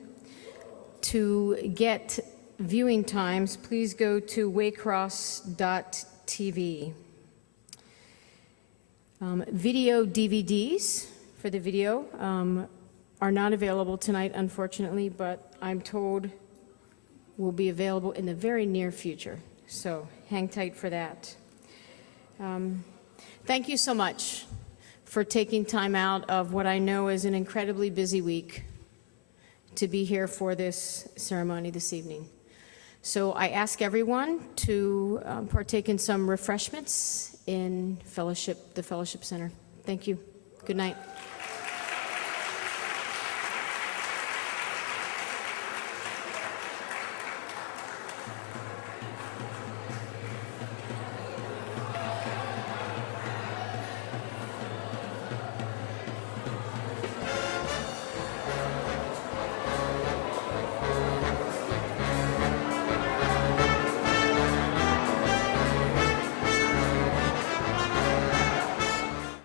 To get viewing times, please go to waycross.tv. Video DVDs for the video are not available tonight, unfortunately, but I'm told will be available in the very near future. So hang tight for that. Thank you so much for taking time out of what I know is an incredibly busy week to be here for this ceremony this evening. So I ask everyone to partake in some refreshments in the Fellowship Center. Thank you. Good night.